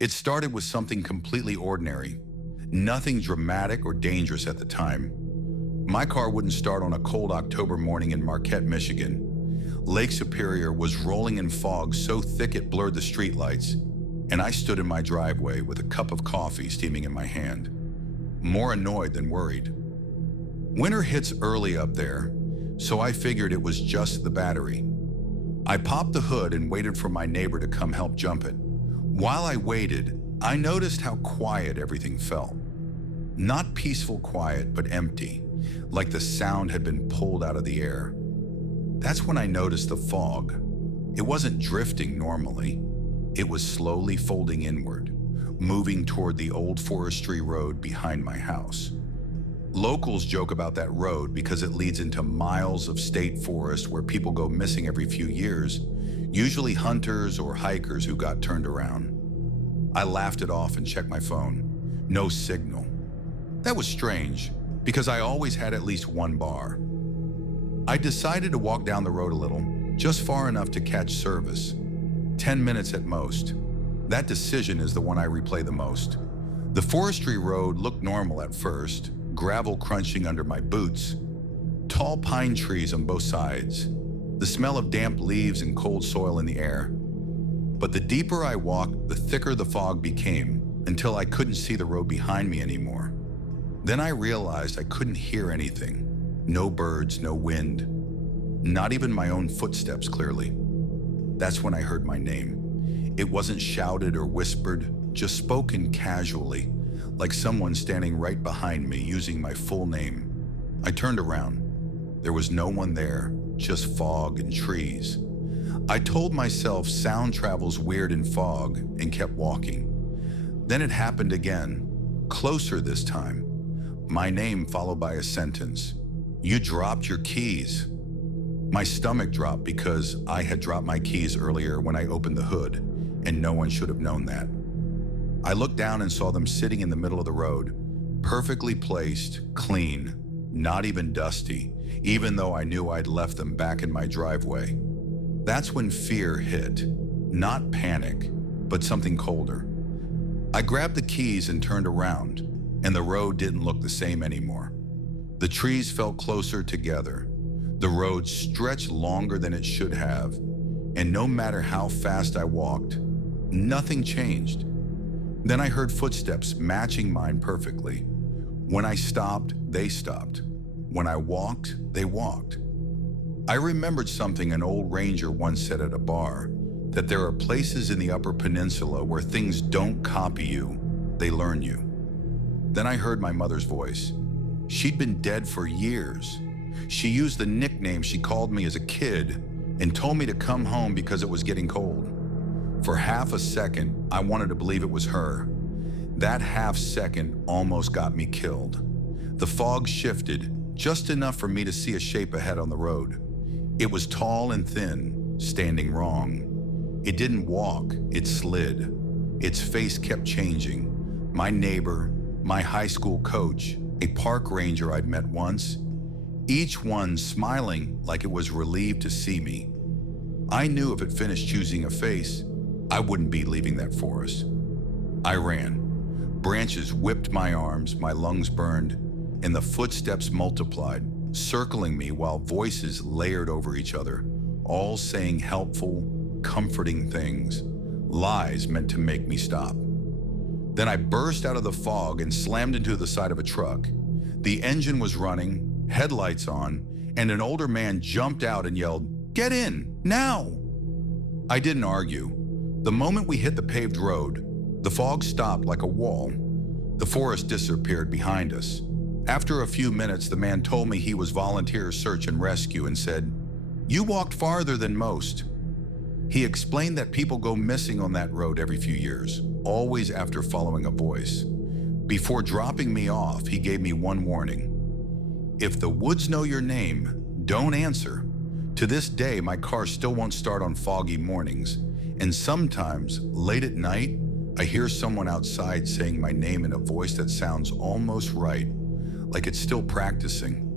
It started with something completely ordinary, nothing dramatic or dangerous at the time. My car wouldn't start on a cold October morning in Marquette, Michigan. Lake Superior was rolling in fog so thick it blurred the streetlights, and I stood in my driveway with a cup of coffee steaming in my hand, more annoyed than worried. Winter hits early up there, so I figured it was just the battery. I popped the hood and waited for my neighbor to come help jump it. While I waited, I noticed how quiet everything felt. Not peaceful quiet, but empty, like the sound had been pulled out of the air. That's when I noticed the fog. It wasn't drifting normally. It was slowly folding inward, moving toward the old forestry road behind my house. Locals joke about that road because it leads into miles of state forest where people go missing every few years, usually hunters or hikers who got turned around. I laughed it off and checked my phone. No signal. That was strange, because I always had at least one bar. I decided to walk down the road a little, just far enough to catch service. 10 minutes at most. That decision is the one I replay the most. The forestry road looked normal at first, gravel crunching under my boots, tall pine trees on both sides, the smell of damp leaves and cold soil in the air. But the deeper I walked, the thicker the fog became, until I couldn't see the road behind me anymore. Then I realized I couldn't hear anything. No birds, no wind, not even my own footsteps clearly. That's when I heard my name. It wasn't shouted or whispered, just spoken casually, like someone standing right behind me using my full name. I turned around. There was no one there, just fog and trees. I told myself sound travels weird in fog and kept walking. Then it happened again, closer this time. My name followed by a sentence. You dropped your keys. My stomach dropped because I had dropped my keys earlier when I opened the hood, and no one should have known that. I looked down and saw them sitting in the middle of the road, perfectly placed, clean, not even dusty, even though I knew I'd left them back in my driveway. That's when fear hit. Not panic, but something colder. I grabbed the keys and turned around, and the road didn't look the same anymore. The trees felt closer together. The road stretched longer than it should have, and no matter how fast I walked, nothing changed. Then I heard footsteps matching mine perfectly. When I stopped, they stopped. When I walked, they walked. I remembered something an old ranger once said at a bar, that there are places in the Upper Peninsula where things don't copy you, they learn you. Then I heard my mother's voice. She'd been dead for years. She used the nickname she called me as a kid and told me to come home because it was getting cold. For half a second, I wanted to believe it was her. That half second almost got me killed. The fog shifted just enough for me to see a shape ahead on the road. It was tall and thin, standing wrong. It didn't walk, it slid. Its face kept changing. My neighbor, my high school coach, a park ranger I'd met once, each one smiling like it was relieved to see me. I knew if it finished choosing a face, I wouldn't be leaving that forest. I ran. Branches whipped my arms, my lungs burned, and the footsteps multiplied, circling me while voices layered over each other, all saying helpful, comforting things, lies meant to make me stop. Then I burst out of the fog and slammed into the side of a truck. The engine was running, headlights on, and an older man jumped out and yelled, "Get in, now!" I didn't argue. The moment we hit the paved road, the fog stopped like a wall. The forest disappeared behind us. After a few minutes, the man told me he was volunteer search and rescue and said, "You walked farther than most." He explained that people go missing on that road every few years, always after following a voice. Before dropping me off, he gave me one warning. If the woods know your name, don't answer. To this day, my car still won't start on foggy mornings, and sometimes, late at night, I hear someone outside saying my name in a voice that sounds almost right, like it's still practicing.